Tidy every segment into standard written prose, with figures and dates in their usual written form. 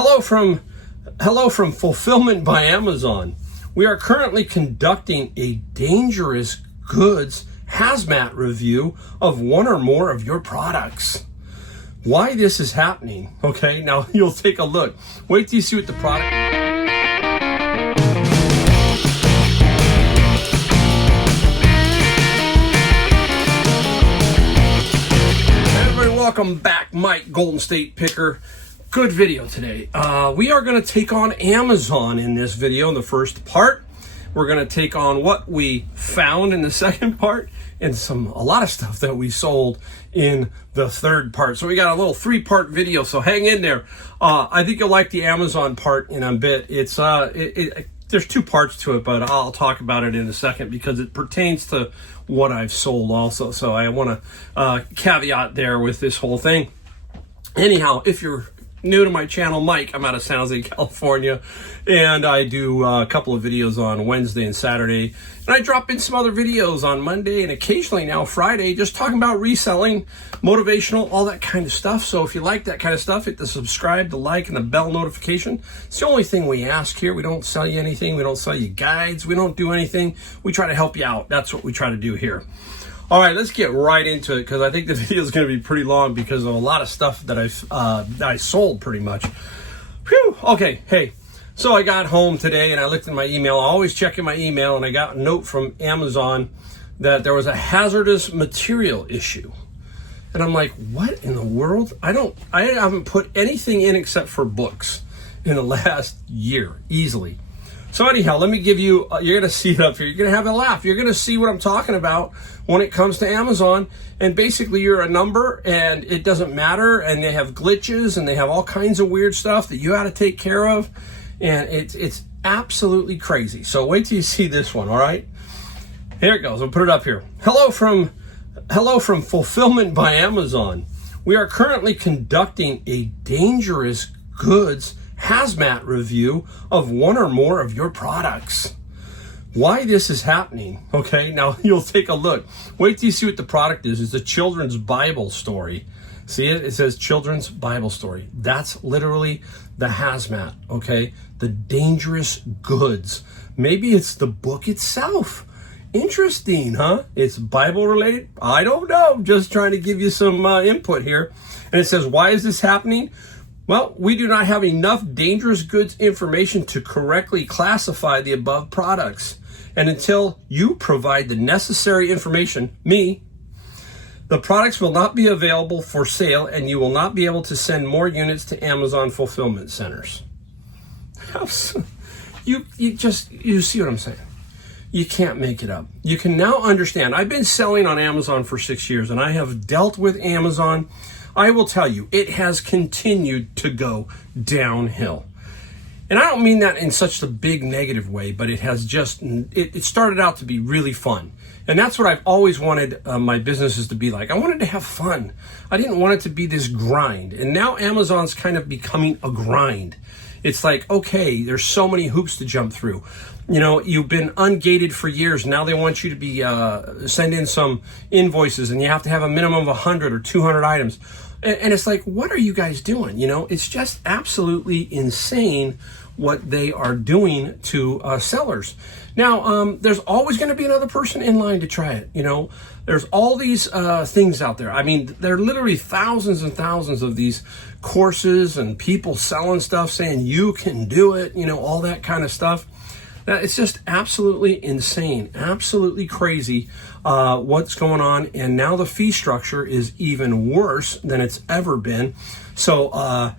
Hello from Fulfillment by Amazon. We are currently conducting a dangerous goods hazmat review of one or more of your products. Why this is happening, okay? Now you'll take a look. Wait till you see what the product. Hey everybody, welcome back. Mike, Golden State Picker. Good video today. We are going to take on Amazon in this video in the first part. We're going to take on what we found in the second part and a lot of stuff that we sold in the third part. So we got a little 3-part video, so hang in there. I think you'll like the Amazon part in a bit. It's there's 2 parts to it, but I'll talk about it in a second because it pertains to what I've sold also. So I want to caveat there with this whole thing. Anyhow, if you're new to my channel, Mike, I'm out of San Jose, California, and I do a couple of videos on Wednesday and Saturday, and I drop in some other videos on Monday and occasionally now Friday, just talking about reselling, motivational, all that kind of stuff. So if you like that kind of stuff, hit the subscribe, the like, and the bell notification. It's the only thing we ask here. We don't sell you anything. We don't sell you guides. We don't do anything. We try to help you out. That's what we try to do here. All right, let's get right into it because I think the video is going to be pretty long because of a lot of stuff that I sold pretty much. Whew. Okay, hey, so I got home today and I looked in my email. I always check in my email, and I got a note from Amazon that there was a hazardous material issue. And I'm like, what in the world? I haven't put anything in except for books in the last year, easily. So anyhow, let me give you, you're going to see it up here. You're going to have a laugh. You're going to see what I'm talking about when it comes to Amazon. And basically you're a number and it doesn't matter. And they have glitches and they have all kinds of weird stuff that you got to take care of. And it's absolutely crazy. So wait till you see this one. All right. Here it goes. I'll put it up here. Hello from Fulfillment by Amazon. We are currently conducting a dangerous goods hazmat review of one or more of your products. Why this is happening, okay? Now you'll take a look. Wait till you see what the product is. It's a children's Bible story. See it? It says children's Bible story. That's literally the hazmat, okay? The dangerous goods. Maybe it's the book itself. Interesting, huh? It's Bible related? I don't know. Just trying to give you some input here. And it says, why is this happening? Well, we do not have enough dangerous goods information to correctly classify the above products. And until you provide the necessary information, the products will not be available for sale and you will not be able to send more units to Amazon fulfillment centers. You see what I'm saying? You can't make it up. You can now understand. I've been selling on Amazon for 6 years and I have dealt with Amazon. I will tell you, it has continued to go downhill. And I don't mean that in such a big negative way, but it has just, it started out to be really fun. And that's what I've always wanted my businesses to be like. I wanted to have fun. I didn't want it to be this grind. And now Amazon's kind of becoming a grind. It's like, okay, there's so many hoops to jump through. You know, you've been ungated for years. Now they want you to be send in some invoices and you have to have a minimum of 100 or 200 items. And it's like, what are you guys doing? You know, it's just absolutely insane what they are doing to sellers. Now, there's always going to be another person in line to try it. You know, there's all these things out there. I mean, there are literally thousands and thousands of these courses and people selling stuff saying you can do it, you know, all that kind of stuff. It's just absolutely insane, absolutely crazy what's going on. And now the fee structure is even worse than it's ever been. So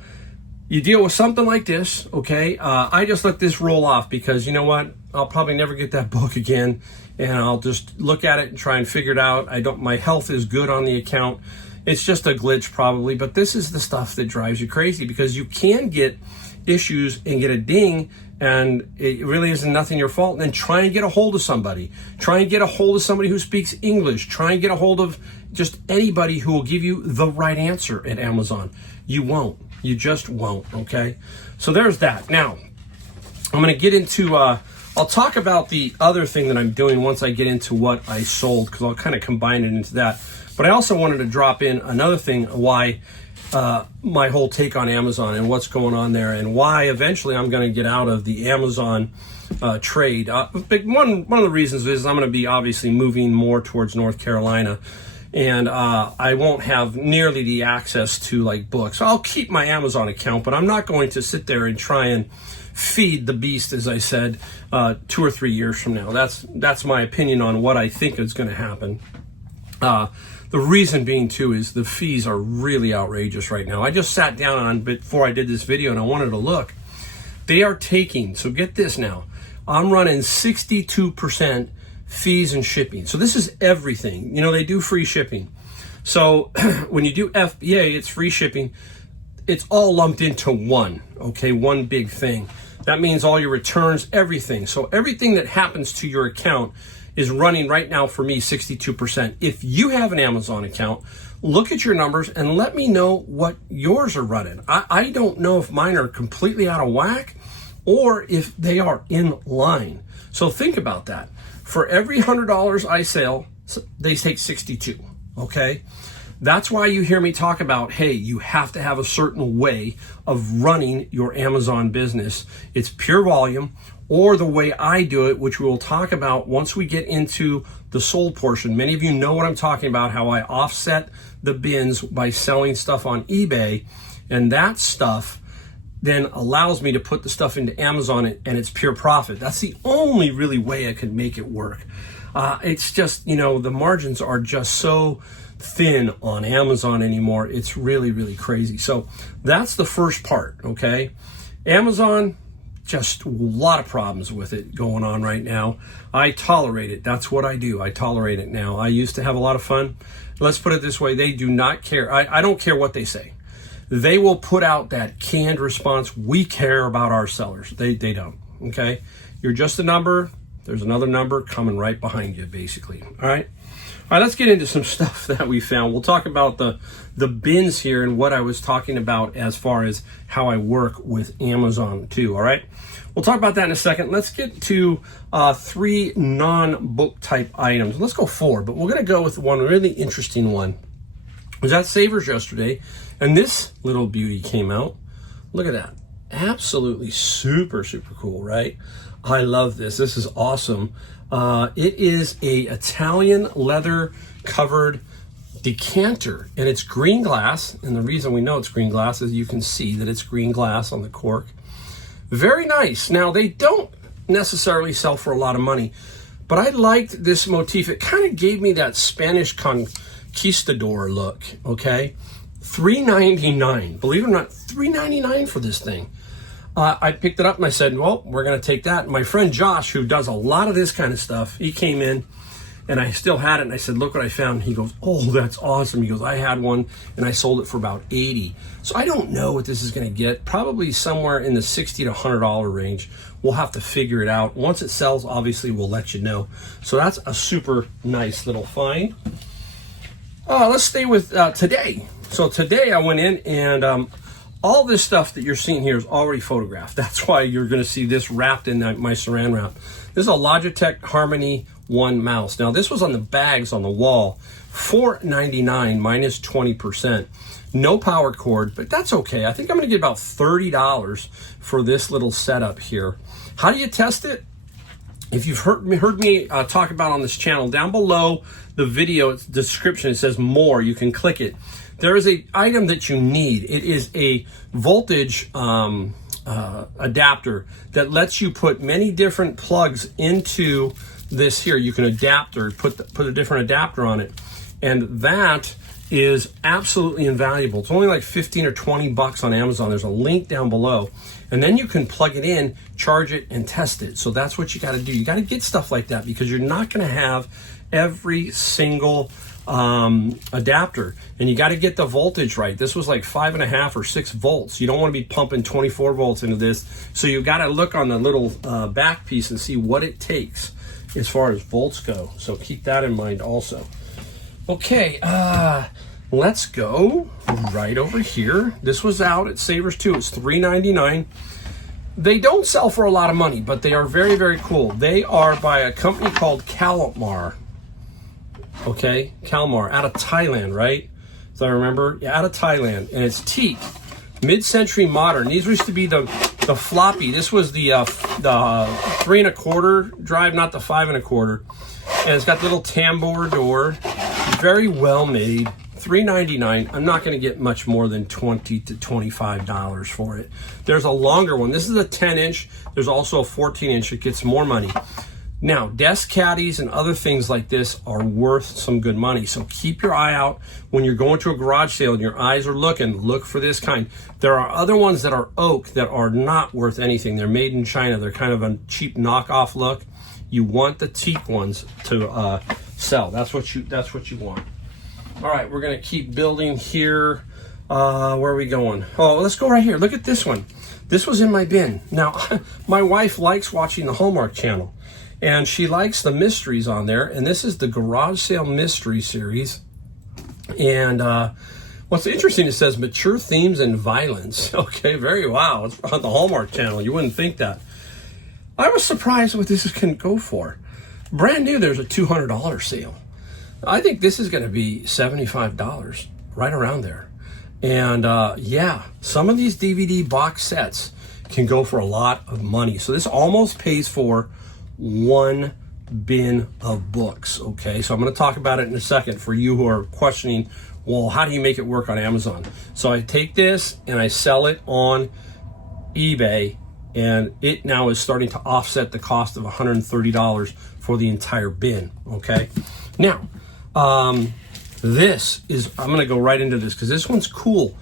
you deal with something like this, okay? I just let this roll off because you know what? I'll probably never get that book again. And I'll just look at it and try and figure it out. My health is good on the account. It's just a glitch probably, but this is the stuff that drives you crazy because you can get issues and get a ding and it really isn't nothing your fault. And then try and get a hold of somebody. Try and get a hold of somebody who speaks English. Try and get a hold of just anybody who will give you the right answer at Amazon. You won't. You just won't, okay? So there's that. Now, I'm going to get into, I'll talk about the other thing that I'm doing once I get into what I sold because I'll kind of combine it into that. But I also wanted to drop in another thing why my whole take on Amazon and what's going on there, and why eventually I'm going to get out of the Amazon trade. One of the reasons is I'm going to be obviously moving more towards North Carolina, and I won't have nearly the access to like books. I'll keep my Amazon account, but I'm not going to sit there and try and feed the beast, as I said, 2 or 3 years from now. That's my opinion on what I think is going to happen. The reason being too is the fees are really outrageous right now. I just sat down on before I did this video and I wanted to look. They are taking, so get this now, I'm running 62% fees and shipping. So this is everything. You know, they do free shipping. So when you do FBA, it's free shipping. It's all lumped into one, okay, one big thing. That means all your returns, everything. So everything that happens to your account is running right now for me 62%. If you have an Amazon account, look at your numbers and let me know what yours are running. I don't know if mine are completely out of whack or if they are in line. So think about that. For every $100 I sell, they take 62, okay? That's why you hear me talk about, hey, you have to have a certain way of running your Amazon business. It's pure volume, or the way I do it, which we will talk about once we get into the sold portion. Many of you know what I'm talking about, how I offset the bins by selling stuff on eBay, and that stuff then allows me to put the stuff into Amazon and it's pure profit. That's the only really way I could make it work. It's just, you know, the margins are just so thin on Amazon anymore. It's really, really crazy. So that's the first part, okay? Amazon, just a lot of problems with it going on right now. I tolerate it. That's what I do. I tolerate it now. I used to have a lot of fun. Let's put it this way. They do not care. I don't care what they say. They will put out that canned response. We care about our sellers. They don't, okay? You're just a number. There's another number coming right behind you, basically. All right? All right, let's get into some stuff that we found. We'll talk about the bins here and what I was talking about as far as how I work with Amazon too, all right? We'll talk about that in a second. Let's get to 3 non-book type items. Let's go 4, but we're going to go with one really interesting one. I was at Savers yesterday, and this little beauty came out. Look at that. Absolutely super, super cool, right? I love this. This is awesome. It is a Italian leather covered decanter, and it's green glass. And the reason we know it's green glass is you can see that it's green glass on the cork. Very nice. Now, they don't necessarily sell for a lot of money, but I liked this motif. It kind of gave me that Spanish conquistador look, okay? $3.99. Believe it or not, $3.99 for this thing. I picked it up and I said, well, we're going to take that. And my friend Josh, who does a lot of this kind of stuff, he came in and I still had it. And I said, look what I found. He goes, oh, that's awesome. He goes, I had one and I sold it for about $80. So I don't know what this is going to get. Probably somewhere in the $60 to $100 range. We'll have to figure it out. Once it sells, obviously, we'll let you know. So that's a super nice little find. Let's stay with today. So today I went in and all this stuff that you're seeing here is already photographed. That's why you're going to see this wrapped in my saran wrap. This is a Logitech Harmony One mouse. Now, this was on the bags on the wall. $4.99 minus 20%. No power cord, but that's okay. I think I'm going to get about $30 for this little setup here. How do you test it? If you've heard me talk about on this channel, down below the video description, it says more. You can click it. There is an item that you need. It is a voltage adapter that lets you put many different plugs into this here. You can adapt or put a different adapter on it. And that is absolutely invaluable. It's only like 15 or 20 bucks on Amazon. There's a link down below. And then you can plug it in, charge it, and test it. So that's what you got to do. You got to get stuff like that because you're not going to have every single adapter, and you got to get the voltage right. This was like 5.5 or 6 volts. You don't want to be pumping 24 volts into this. So you got to look on the little back piece and see what it takes as far as volts go. So keep that in mind also. Okay, let's go right over here. This was out at Savers too. It's $3.99. They don't sell for a lot of money, but they are very, very cool. They are by a company called Calmar. Okay, Calmar out of Thailand, right? So I remember, out of Thailand, and it's teak, mid-century modern. These used to be the floppy. This was the 3 1/4 drive, not the 5 1/4. And it's got the little tambour door, very well made. $3.99. I'm not going to get much more than $20 to $25 for it. There's a longer one. This is a 10-inch. There's also a 14-inch. It gets more money. Now, desk caddies and other things like this are worth some good money. So keep your eye out when you're going to a garage sale and your eyes are looking. Look for this kind. There are other ones that are oak that are not worth anything. They're made in China. They're kind of a cheap knockoff look. You want the teak ones to sell. That's what you want. All right, we're going to keep building here. Where are we going? Oh, let's go right here. Look at this one. This was in my bin. Now, my wife likes watching the Hallmark Channel, and she likes the mysteries on there. And this is the Garage Sale Mystery Series. And what's interesting, it says mature themes and violence. Okay, wow. It's on the Hallmark Channel. You wouldn't think that. I was surprised what this can go for. Brand new, there's a $200 sale. I think this is going to be $75, right around there. And yeah, some of these DVD box sets can go for a lot of money. So this almost pays for one bin of books. Okay, so I'm going to talk about it in a second for you who are questioning, well, how do you make it work on Amazon? So I take this and I sell it on eBay, and it now is starting to offset the cost of $130 for the entire bin. Okay, now this is, I'm going to go right into this because this one's cool.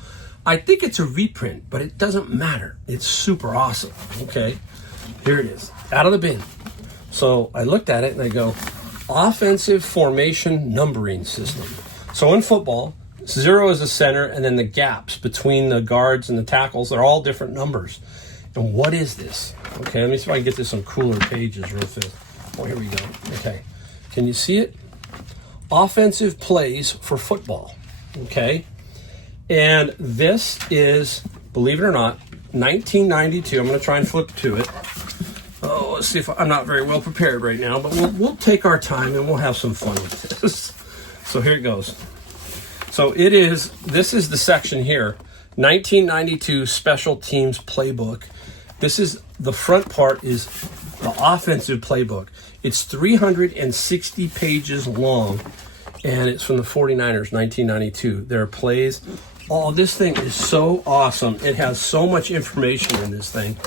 I think it's a reprint, but it doesn't matter. It's super awesome. Okay, here it is, out of the bin. So I looked at it and I go, offensive formation numbering system. So in football, 0 is the center, and then the gaps between the guards and the tackles, they're all different numbers. And what is this? Okay, let me see if I can get this on cooler pages real fast. Oh, here we go. Okay, can you see it? Offensive plays for football. Okay, and this is, believe it or not, 1992. I'm going to try and flip to it. Oh, let's see if I'm not very well prepared right now, but we'll take our time and we'll have some fun with this. So here it goes. So this is the section here, 1992 Special Teams Playbook. This is, the front part is the offensive playbook. It's 360 pages long, and it's from the 49ers, 1992. There are plays. Oh, this thing is so awesome. It has so much information in this thing.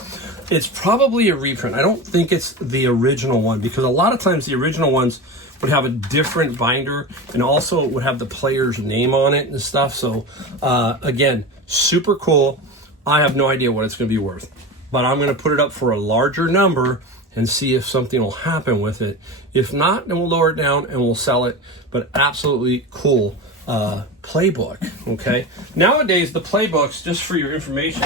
It's probably a reprint. I don't think it's the original one, because a lot of times the original ones would have a different binder, and also it would have the player's name on it and stuff. So again, super cool. I have no idea what it's going to be worth, but I'm going to put it up for a larger number and see if something will happen with it. If not, then we'll lower it down and we'll sell it. But absolutely cool playbook. Okay. Nowadays, the playbooks, just for your information,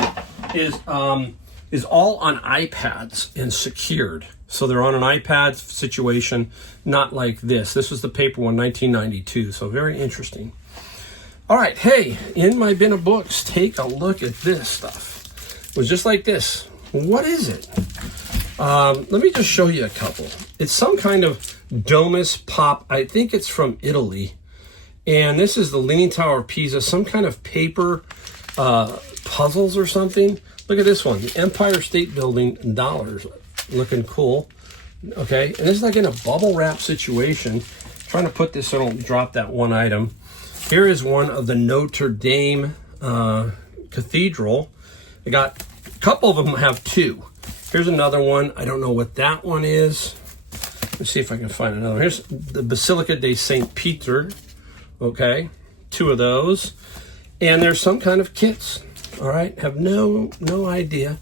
is all on iPads and secured. So they're on an iPad situation, not like this. This was the paper one, 1992. So very interesting. All right. Hey, in my bin of books, take a look at this stuff. It was just like this. What is it? Let me just show you a couple. It's some kind of Domus Pop. I think it's from Italy. And this is the Leaning Tower of Pisa, some kind of paper puzzles or something. Look at this one, the Empire State Building dollars. Looking cool. Okay, and this is like in a bubble wrap situation. Trying to put this so I don't drop that one item. Here is one of the Notre Dame Cathedral. I got a couple of them have two. Here's another one. I don't know what that one is. Let's see if I can find another. Here's the Basilica de Saint Peter. Okay, two of those. And there's some kind of kits. All right, have no idea,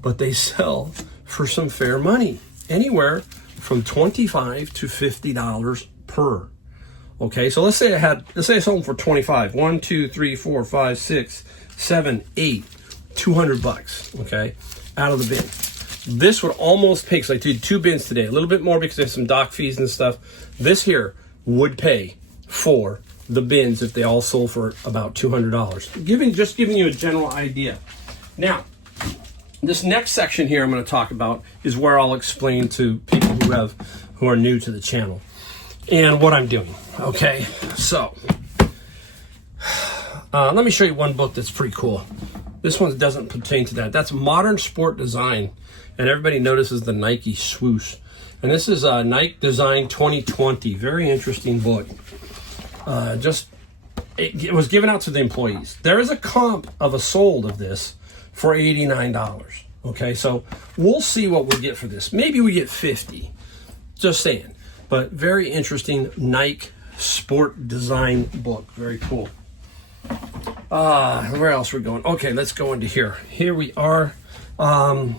but they sell for some fair money, anywhere from $25 to $50 per. Okay, so let's say I sold them for $25. 1, 2, 3, 4, 5, 6, 7, 8, $200. Okay, out of the bin. This would almost pay, because I did 2 bins today, a little bit more because there's some dock fees and stuff. This here would pay for the bins if they all sold for about $200. Just giving you a general idea. Now, this next section here I'm going to talk about is where I'll explain to people who are new to the channel and what I'm doing. Okay, so Let me show you one book that's pretty cool. This one doesn't pertain to that. That's Modern Sport Design. And everybody notices the Nike swoosh. And this is Nike Design 2020. Very interesting book. It was given out to the employees. There is a comp of a sold of this for $89. Okay, so we'll see what we get for this. Maybe we get 50. Just saying. But very interesting Nike Sport Design book. Very cool. Where else are we going? Okay, let's go into here. Here we are.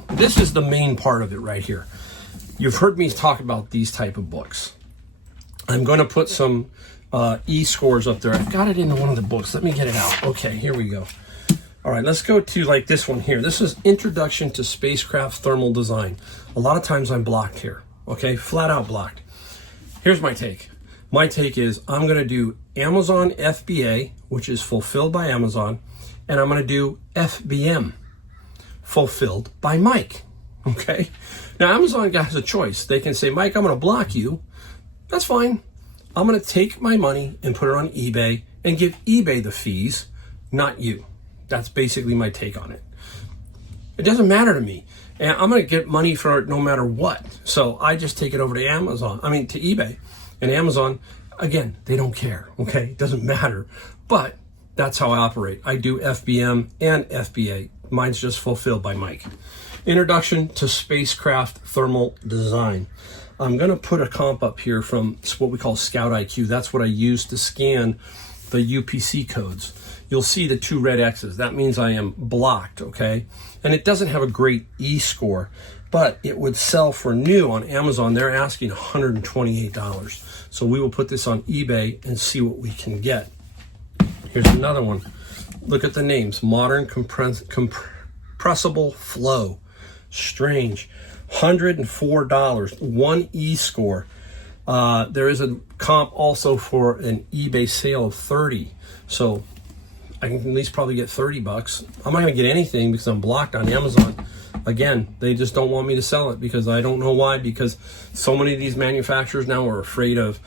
This is the main part of it right here. You've heard me talk about these type of books. I'm going to put some e-scores up there. I've got it into one of the books. Let me get it out. Okay, here we go. All right, let's go to like this one here. This is Introduction to Spacecraft Thermal Design. A lot of times I'm blocked here. Okay, flat out blocked. Here's my take. My take is I'm going to do Amazon FBA, which is fulfilled by Amazon, and I'm going to do FBM, fulfilled by Mike. Okay? Now, Amazon has a choice. They can say, Mike, I'm going to block you. That's fine. I'm going to take my money and put it on eBay and give eBay the fees, not you. That's basically my take on it. It doesn't matter to me. And I'm going to get money for it no matter what. So I just take it over to to eBay. And Amazon, again, they don't care, okay? It doesn't matter. But that's how I operate. I do FBM and FBA. Mine's just fulfilled by Mike. Introduction to Spacecraft Thermal Design. I'm going to put a comp up here from what we call Scout IQ. That's what I use to scan the UPC codes. You'll see the 2 red X's. That means I am blocked, okay? And it doesn't have a great E-score, but it would sell for new on Amazon. They're asking $128. So we will put this on eBay and see what we can get. Here's another one. Look at the names. Modern Compressible Flow. Strange. $104. 1 E-score. There is a comp also for an eBay sale of 30. So I can at least probably get 30 bucks. I'm not going to get anything because I'm blocked on Amazon. Again, they just don't want me to sell it because I don't know why, because so many of these manufacturers now are afraid of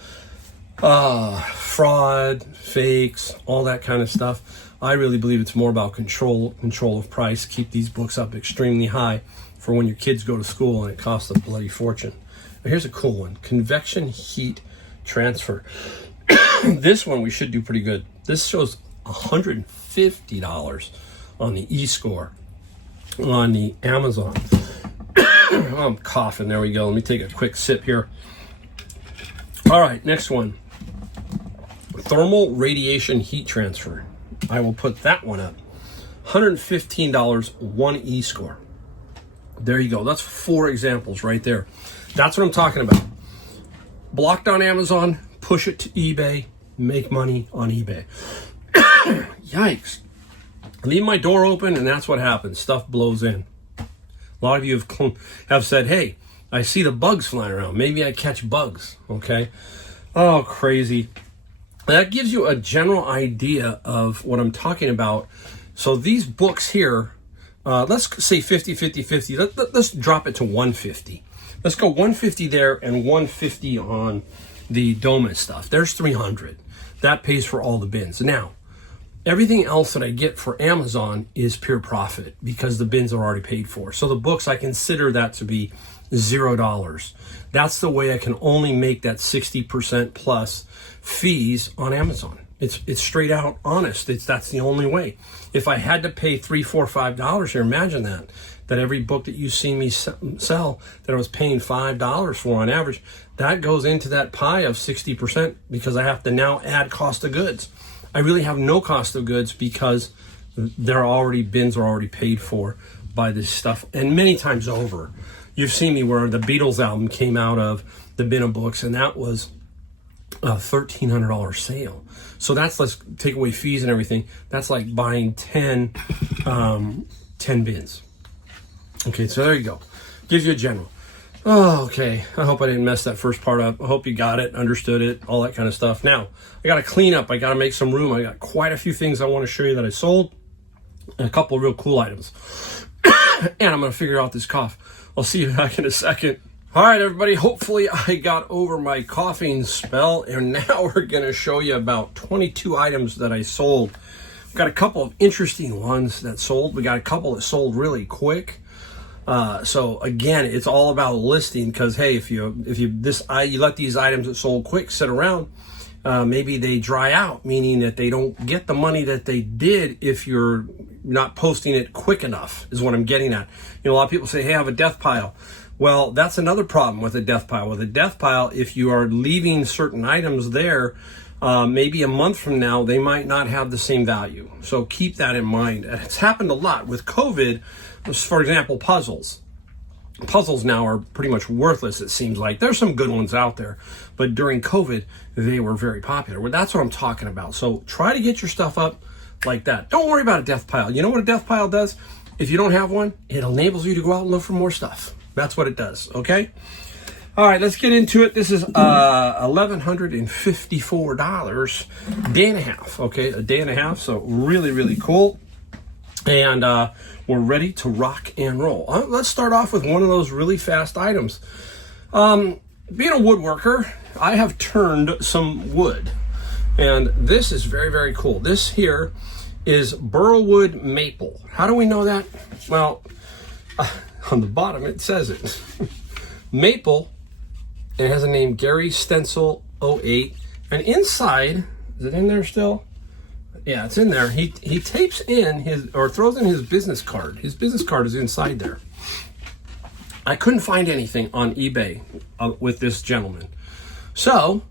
fraud, fakes, all that kind of stuff. I really believe it's more about control of price. Keep these books up extremely high for when your kids go to school and it costs a bloody fortune. But here's a cool one. Convection heat transfer. This one we should do pretty good. This shows $150 on the E-score on the Amazon. I'm coughing. There we go. Let me take a quick sip here. All right, next one. Thermal radiation heat transfer. I will put that one up. $115, 1 E-score. There you go. That's 4 examples right there. That's what I'm talking about. Blocked on Amazon, push it to eBay, make money on eBay. Yikes. Leave my door open and that's what happens. Stuff blows in. A lot of you have said, hey, I see the bugs flying around. Maybe I catch bugs, okay? Oh, crazy. That gives you a general idea of what I'm talking about. So these books here, let's say 50, 50, 50. Let's drop it to 150. Let's go 150 there and 150 on the Doma stuff. There's 300. That pays for all the bins. Now, everything else that I get for Amazon is pure profit because the bins are already paid for. So the books, I consider that to be $0. That's the way I can only make that 60% plus fees on Amazon. It's straight out honest. That's the only way. If I had to pay $3, $4, $5 here, imagine that every book that you see me sell that I was paying $5 for on average, that goes into that pie of 60% because I have to now add cost of goods. I really have no cost of goods because bins are already paid for by this stuff. And many times over, you've seen me where the Beatles album came out of the bin of books, and that was a $1,300 sale. So that's, let's take away fees and everything. That's like buying 10 bins. Okay, so there you go. Gives you a general. Oh, okay. I hope I didn't mess that first part up. I hope you got it, understood it, all that kind of stuff. Now, I got to clean up. I got to make some room. I got quite a few things I want to show you that I sold, and a couple of real cool items. And I'm going to figure out this cough. I'll see you back in a second. All right, everybody. Hopefully I got over my coughing spell, and now we're going to show you about 22 items that I sold. got a couple of interesting ones that sold. We got a couple that sold really quick. So again, it's all about listing, because hey, if you let these items that sold quick sit around, maybe they dry out, meaning that they don't get the money that they did if you're not posting it quick enough, is what I'm getting at. You know, a lot of people say, hey, I have a death pile. Well, that's another problem with a death pile. With a death pile, if you are leaving certain items there, maybe a month from now, they might not have the same value. So keep that in mind. And it's happened a lot with COVID. For example, puzzles. Puzzles now are pretty much worthless, it seems like. There's some good ones out there, but during COVID, they were very popular. Well, that's what I'm talking about. So try to get your stuff up like that. Don't worry about a death pile. You know what a death pile does? If you don't have one, it enables you to go out and look for more stuff. That's what it does, okay? All right, let's get into it. This is $1,154, day and a half, okay? A day and a half, so really, really cool. And we're ready to rock and roll. Let's start off with one of those really fast items. Being a woodworker, I have turned some wood. And this is very, very cool. This here is burlwood maple. How do we know that? Well, on the bottom it says it. Maple, and it has a name, Gary Stencil 08. And inside, is it in there still? Yeah, it's in there. He tapes in his, or throws in his business card. His business card is inside there. I couldn't find anything on eBay with this gentleman. So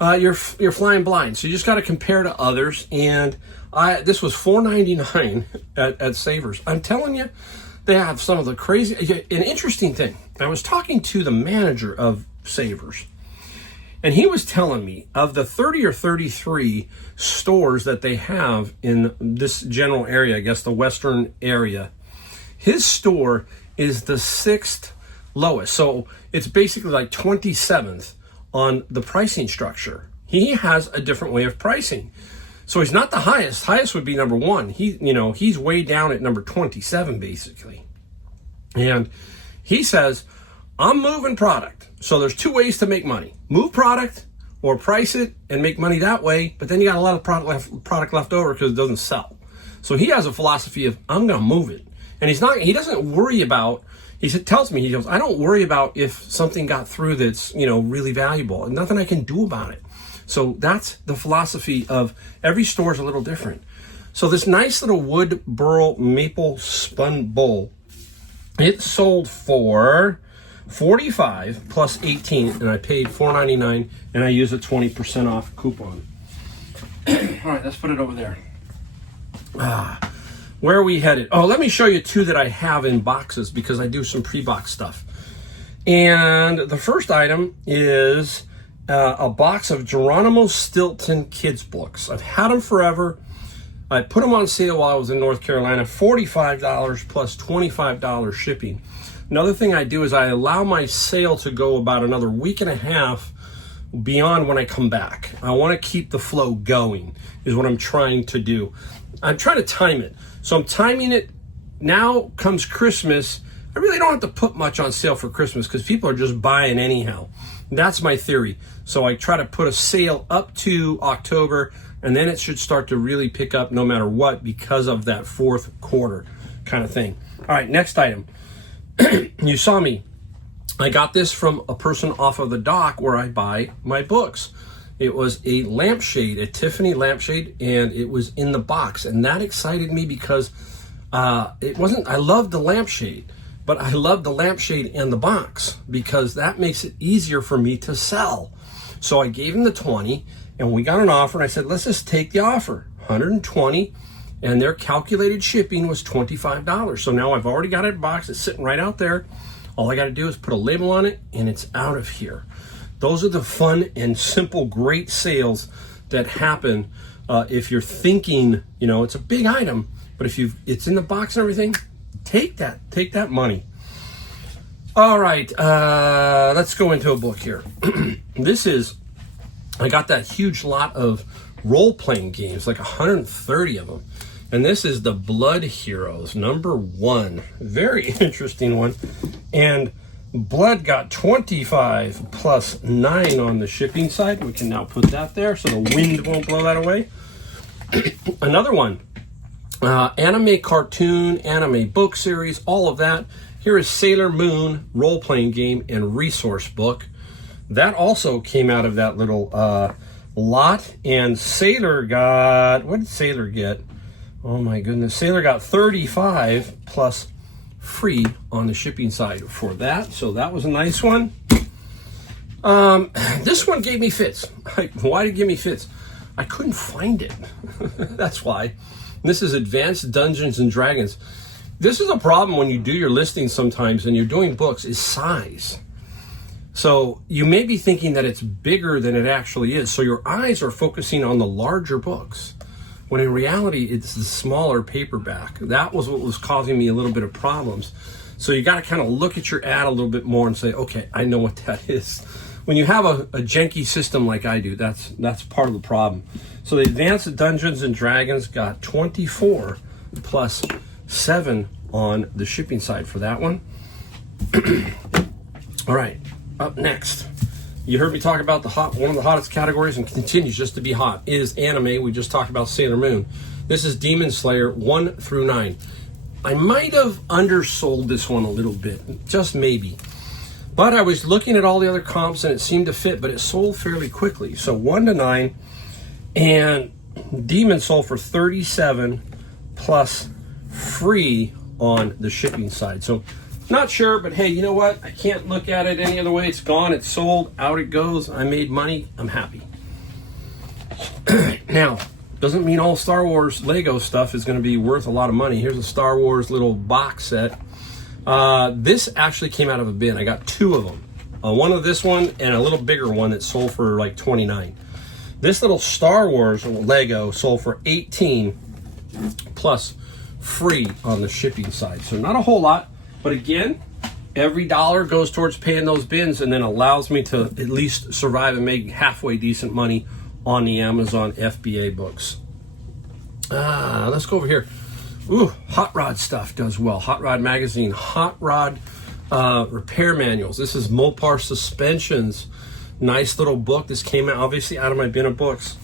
you're flying blind. So you just got to compare to others. And this was $4.99 at Savers. I'm telling you, they have some of the crazy. An interesting thing. I was talking to the manager of Savers, and he was telling me of the 30 or 33 stores that they have in this general area, I guess the western area, his store is the 6th lowest. So it's basically like 27th on the pricing structure. He has a different way of pricing. So he's not the highest. Highest would be number 1. He's way down at number 27 basically. And he says, I'm moving product. So there's 2 ways to make money. Move product or price it and make money that way, but then you got a lot of product left over because it doesn't sell. So he has a philosophy of, I'm going to move it. And he doesn't worry about, tells me, he goes, I don't worry about if something got through that's, really valuable, and nothing I can do about it. So that's the philosophy of every store is a little different. So this nice little wood burl maple spun bowl, it sold for $45 plus 18, and I paid $4.99, and I used a 20% off coupon. All right, let's put it over there. Where are we headed? Oh, let me show you 2 that I have in boxes because I do some pre-box stuff. And the first item is a box of Geronimo Stilton kids books. I've had them forever. I put them on sale while I was in North Carolina, $45 plus $25 shipping. Another thing I do is I allow my sale to go about another week and a half beyond when I come back. I want to keep the flow going, is what I'm trying to do. I'm trying to time it. So I'm timing it. Now comes Christmas. I really don't have to put much on sale for Christmas because people are just buying anyhow. That's my theory. So I try to put a sale up to October, and then it should start to really pick up no matter what because of that 4th quarter kind of thing. All right, next item. You saw me. I got this from a person off of the dock where I buy my books. It was a lampshade, a Tiffany lampshade, and it was in the box. And that excited me because I loved the lampshade, but I loved the lampshade and the box because that makes it easier for me to sell. So I gave him the 20, and we got an offer, and I said, let's just take the offer, 120, and their calculated shipping was $25. So now I've already got it in a box. It's sitting right out there. All I got to do is put a label on it, and it's out of here. Those are the fun and simple, great sales that happen if you're thinking, it's a big item, but if it's in the box and everything, take that money. All right, let's go into a book here. I got that huge lot of role-playing games, like 130 of them. And this is the Blood Heroes, number 1. Very interesting one. And Blood got 25 plus 9 on the shipping side. We can now put that there so the wind won't blow that away. Another one. Anime cartoon, anime book series, all of that. Here is Sailor Moon role-playing game and resource book. That also came out of that little lot. And Sailor got, what did Sailor get? Oh my goodness, Sailor got 35 plus free on the shipping side for that. So that was a nice one. This one gave me fits. Why did it give me fits? I couldn't find it. That's why. This is Advanced Dungeons and Dragons. This is a problem when you do your listings sometimes and you're doing books, is size. So you may be thinking that it's bigger than it actually is. So your eyes are focusing on the larger books, when in reality, it's the smaller paperback. That was what was causing me a little bit of problems. So you got to kind of look at your ad a little bit more and say, okay, I know what that is. When you have a janky system like I do, that's part of the problem. So the Advanced Dungeons and Dragons got 24 plus 7 on the shipping side for that one. All right, up next. You heard me talk about one of the hottest categories, and continues just to be hot, is anime. We just talked about Sailor Moon. This is Demon Slayer 1 through 9. I might have undersold this one a little bit, just maybe. But I was looking at all the other comps and it seemed to fit, but it sold fairly quickly. So 1 to 9, and Demon sold for 37 plus free on the shipping side. So not sure, but hey, you know what? I can't look at it any other way. It's gone, it's sold, out it goes. I made money, I'm happy. Now, doesn't mean all Star Wars Lego stuff is going to be worth a lot of money. Here's a Star Wars little box set. This actually came out of a bin. I got 2 of them. One of this one and a little bigger one that sold for like 29. This little Star Wars Lego sold for 18 plus free on the shipping side. So not a whole lot, but again, every dollar goes towards paying those bins and then allows me to at least survive and make halfway decent money on the Amazon FBA books. Let's go over here. Ooh, Hot Rod stuff does well. Hot Rod Magazine, Hot Rod repair manuals. This is Mopar Suspensions. Nice little book. This came out obviously out of my bin of books.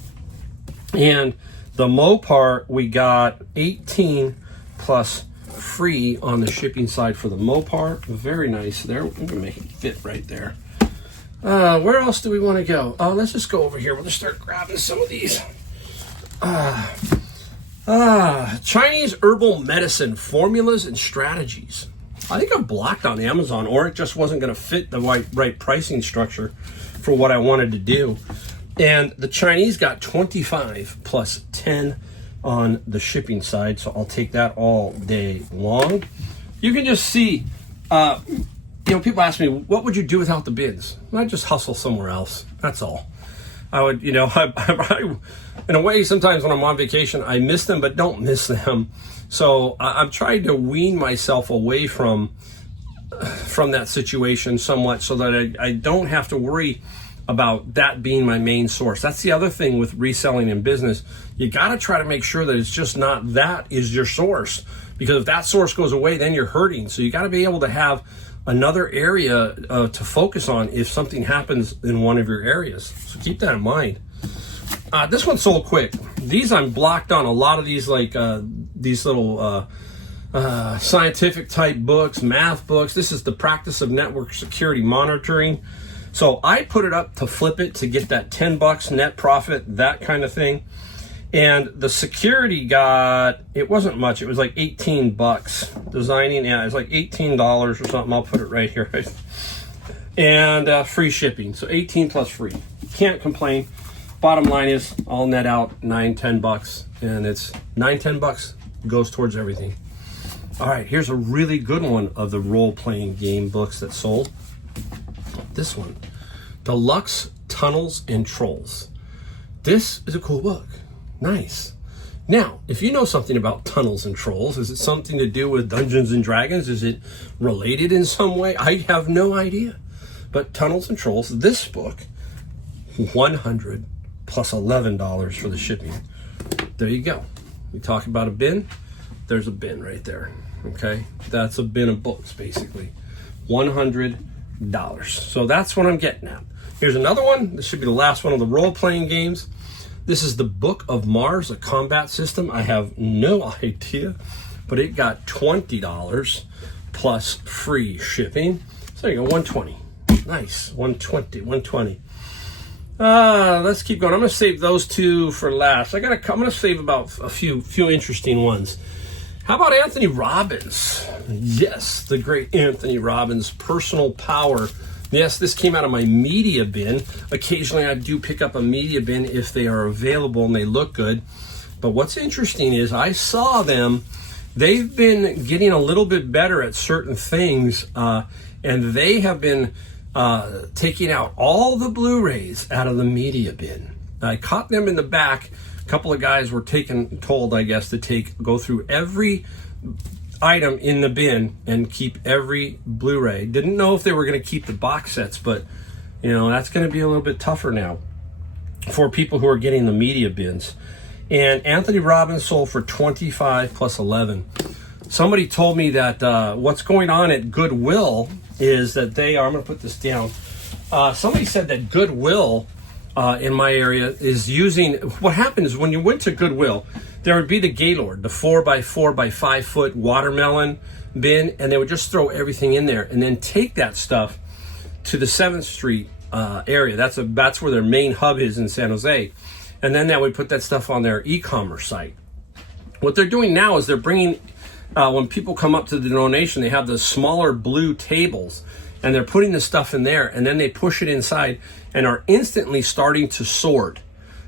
And the Mopar, we got 18 plus free on the shipping side for the Mopar. Very nice there. I'm going to make it fit right there. Where else do we want to go? Let's just go over here. We'll just start grabbing some of these. Chinese herbal medicine formulas and strategies. I think I blocked on Amazon, or it just wasn't going to fit the right pricing structure for what I wanted to do. And the Chinese got 25 plus 10 on the shipping side, so I'll take that all day long. You can just see, people ask me, what would you do without the bins? I'd just hustle somewhere else. That's all. I would, I in a way, sometimes when I'm on vacation, I miss them, but don't miss them. So I'm trying to wean myself away from that situation somewhat, so that I don't have to worry about that being my main source. That's the other thing with reselling in business. You got to try to make sure that it's just not that is your source, because if that source goes away, then you're hurting. So you got to be able to have another area to focus on if something happens in one of your areas. So keep that in mind. This one sold quick. These I'm blocked on. A lot of these, like these little scientific type books, math books. This is the practice of network security monitoring. So I put it up to flip it to get that $10 net profit, that kind of thing. And the security got, it wasn't much. It was like $18 designing. Yeah, it was like $18 or something. I'll put it right here. And free shipping. So 18 plus free. Can't complain. Bottom line is I'll net out $9-10, and it's $9-10 goes towards everything. All right, here's a really good one of the role-playing game books that sold. This one, Deluxe Tunnels and Trolls. This is a cool book. Nice. Now, if you know something about tunnels and trolls, is it something to do with Dungeons and Dragons? Is it related in some way? I have no idea. But Tunnels and Trolls, this book, $100 plus $11 for the shipping. There you go. We talk about a bin. There's a bin right there. Okay, that's a bin of books, basically. $100. So that's what I'm getting at. Here's another one. This should be the last one of the role-playing games. This is the Book of Mars, a combat system. I have no idea, but it got $20 plus free shipping. So there you go, $120. Nice, $120. Let's keep going. I'm going to save those two for last. I'm going to save about a few interesting ones. How about Anthony Robbins? Yes, the great Anthony Robbins, Personal Power. Yes, this came out of my media bin. Occasionally I do pick up a media bin if they are available and they look good. But what's interesting is I saw them. They've been getting a little bit better at certain things, and they have been taking out all the Blu-rays out of the media bin. I caught them in the back. A couple of guys were told, I guess, to go through every item in the bin and keep every Blu-ray. Didn't know if they were going to keep the box sets, but you know, that's going to be a little bit tougher now for people who are getting the media bins. And Anthony Robbins sold for $25 plus $11. Somebody told me that what's going on at Goodwill is that they are, I'm going to put this down. Somebody said that Goodwill in my area is using, what happened is when you went to Goodwill, there would be the Gaylord, the 4x4 by 5 foot watermelon bin, and they would just throw everything in there and then take that stuff to the 7th Street area. That's where their main hub is in San Jose. And then they would put that stuff on their e-commerce site. What they're doing now is they're bringing, when people come up to the donation, they have the smaller blue tables, and they're putting the stuff in there, and then they push it inside and are instantly starting to sort,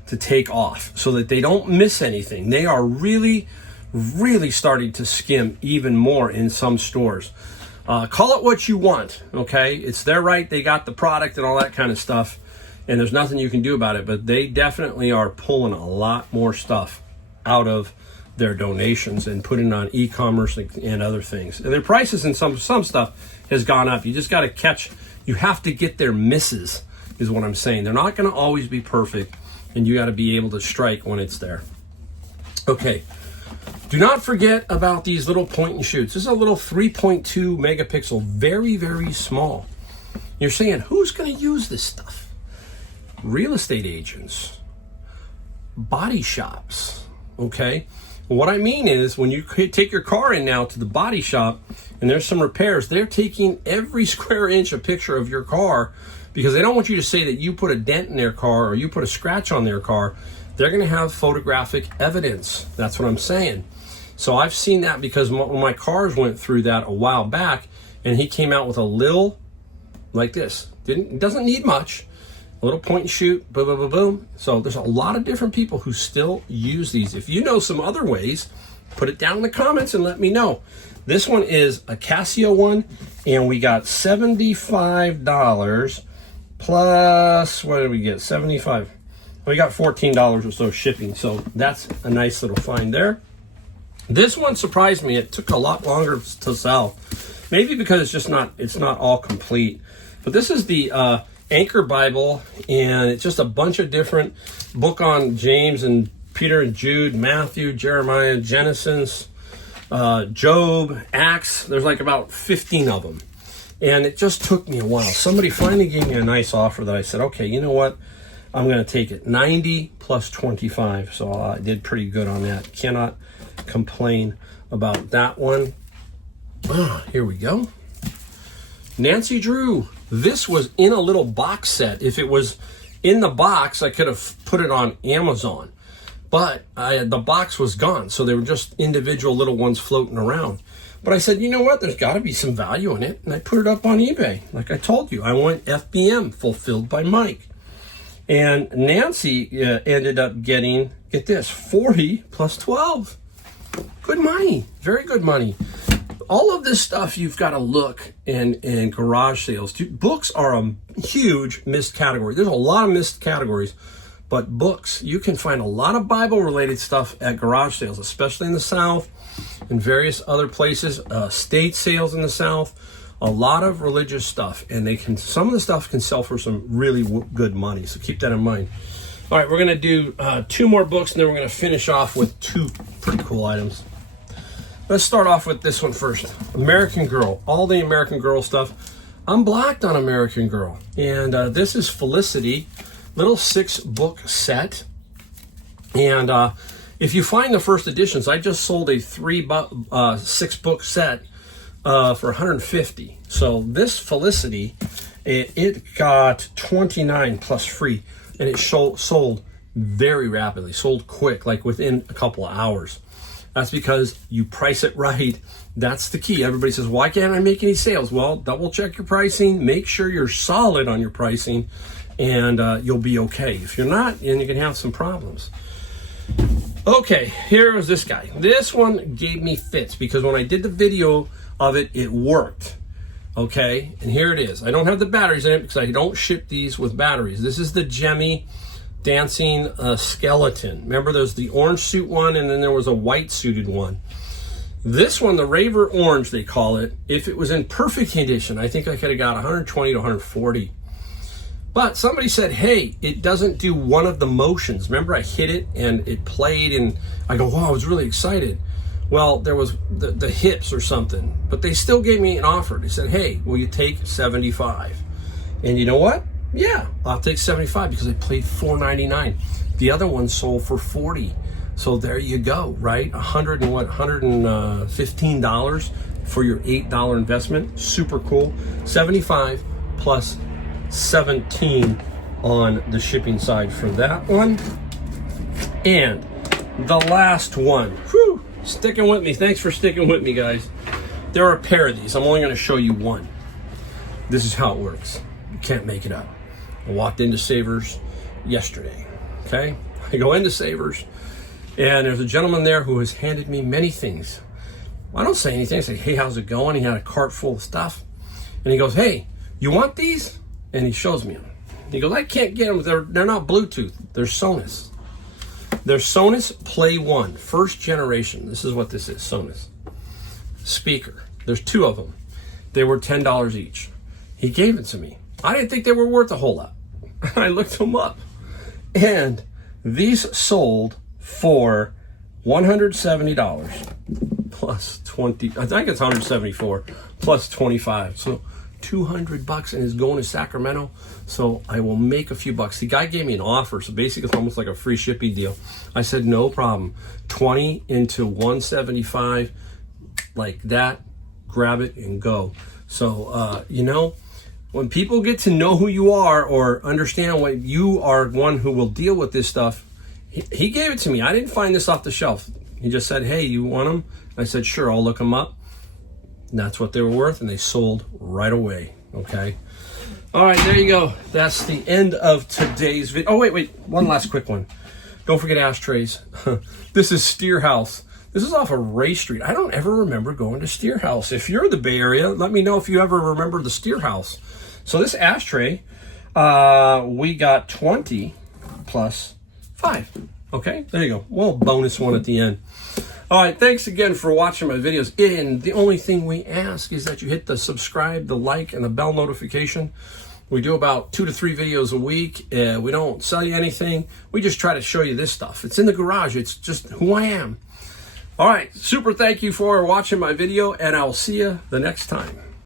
to take off so that they don't miss anything. They are really, really starting to skim even more in some stores. Call it what you want, okay? It's their right. They got the product and all that kind of stuff, and there's nothing you can do about it, but they definitely are pulling a lot more stuff out of their donations and putting on e-commerce and other things. And their prices in some stuff has gone up. You just got to you have to get their misses, is what I'm saying. They're not going to always be perfect, and you got to be able to strike when it's there. Okay. Do not forget about these little point and shoots. This is a little 3.2 megapixel, very, very small. You're saying, who's going to use this stuff? Real estate agents, body shops, okay? What I mean is when you take your car in now to the body shop and there's some repairs, they're taking every square inch a picture of your car because they don't want you to say that you put a dent in their car or you put a scratch on their car. They're going to have photographic evidence. That's what I'm saying. So I've seen that because when my cars went through that a while back, and he came out with a little like this. Doesn't need much. A little point and shoot, boom, boom, boom, boom. So there's a lot of different people who still use these. If you know some other ways, put it down in the comments and let me know. This one is a Casio one, and we got $75 plus, what did we get? 75. We got $14 or so shipping, so that's a nice little find there. This one surprised me. It took a lot longer to sell. Maybe because it's not all complete. But this is the Anchor Bible, and it's just a bunch of different book on James and Peter and Jude, Matthew, Jeremiah, Genesis, Job, Acts. There's like about 15 of them. And it just took me a while. Somebody finally gave me a nice offer that I said, okay, you know what? I'm going to take it. 90 plus 25. So I did pretty good on that. Cannot complain about that one. Here we go. Nancy Drew. This was in a little box set. If it was in the box, I could have put it on Amazon. But the box was gone. So they were just individual little ones floating around. But I said, you know what? There's got to be some value in it. And I put it up on eBay. Like I told you, I went FBM, fulfilled by Mike. And Nancy ended up getting, get this, 40 plus 12. Good money. Very good money. All of this stuff you've got to look in garage sales. Books are a huge missed category. There's a lot of missed categories. But books, you can find a lot of Bible-related stuff at garage sales, especially in the South and various other places, estate sales in the South, a lot of religious stuff. And some of the stuff can sell for some really good money. So keep that in mind. All right, we're going to do 2 more books, and then we're going to finish off with 2 pretty cool items. Let's start off with this one first. American Girl. All the American Girl stuff. I'm blocked on American Girl. And this is Felicity. Little 6-book set. And if you find the first editions, I just sold a 6-book set for $150. So this Felicity, it got 29 plus free, and it sold very rapidly, sold quick, like within a couple of hours. That's because you price it right. That's the key. Everybody says, why can't I make any sales? Well, double check your pricing, make sure you're solid on your pricing, and you'll be okay. If you're not, then you can have some problems. Okay, here's this guy. This one gave me fits because when I did the video of it, it worked. Okay, and here it is. I don't have the batteries in it because I don't ship these with batteries. This is the Jemmy dancing skeleton. Remember, there's the orange suit one, and then there was a white suited one. This one, the Raver Orange, they call it. If it was in perfect condition, I think I could have got 120 to 140. But somebody said, hey, it doesn't do one of the motions. Remember, I hit it and it played, and I go, wow, I was really excited. Well, there was the hips or something, but they still gave me an offer. They said, hey, will you take 75? And you know what? Yeah, I'll take 75 because I paid $4.99. The other one sold for $40. So there you go, right? $115 for your $8 investment. Super cool. 75 plus 17 on the shipping side for that one. And the last one. Whew, sticking with me. Thanks for sticking with me, guys. There are a pair of these. I'm only going to show you one. This is how it works. You can't make it up. I walked into Savers yesterday. Okay? I go into Savers, and there's a gentleman there who has handed me many things. I don't say anything. I say, hey, how's it going? He had a cart full of stuff. And he goes, hey, you want these? And he shows me them. He goes, I can't get them. They're not Bluetooth. They're Sonus. They're Sonus Play 1, first generation. This is what this is, Sonus. Speaker. There's 2 of them. They were $10 each. He gave it to me. I didn't think they were worth a whole lot. I looked them up. And these sold for $170 plus 20. I think it's 174 plus 25. So $200, and is going to Sacramento. So I will make a few bucks. The guy gave me an offer, so basically it's almost like a free shipping deal. I said, no problem. 20 into 175, like that, grab it and go. So, you know, when people get to know who you are or understand what you are, one who will deal with this stuff, he gave it to me. I didn't find this off the shelf. He just said, hey, you want them? I said, sure, I'll look them up. And that's what they were worth, and they sold right away, okay? All right, there you go. That's the end of today's video. Oh, wait, one last quick one. Don't forget ashtrays. This is Steer House. This is off of Ray Street. I don't ever remember going to Steer House. If you're in the Bay Area, let me know if you ever remember the Steer House. So this ashtray, we got 20 plus 5. Okay, there you go. Well, bonus one at the end. All right, thanks again for watching my videos. And the only thing we ask is that you hit the subscribe, the like, and the bell notification. We do about 2 to 3 videos a week. We don't sell you anything. We just try to show you this stuff. It's in the garage. It's just who I am. All right, super thank you for watching my video, and I'll see you the next time.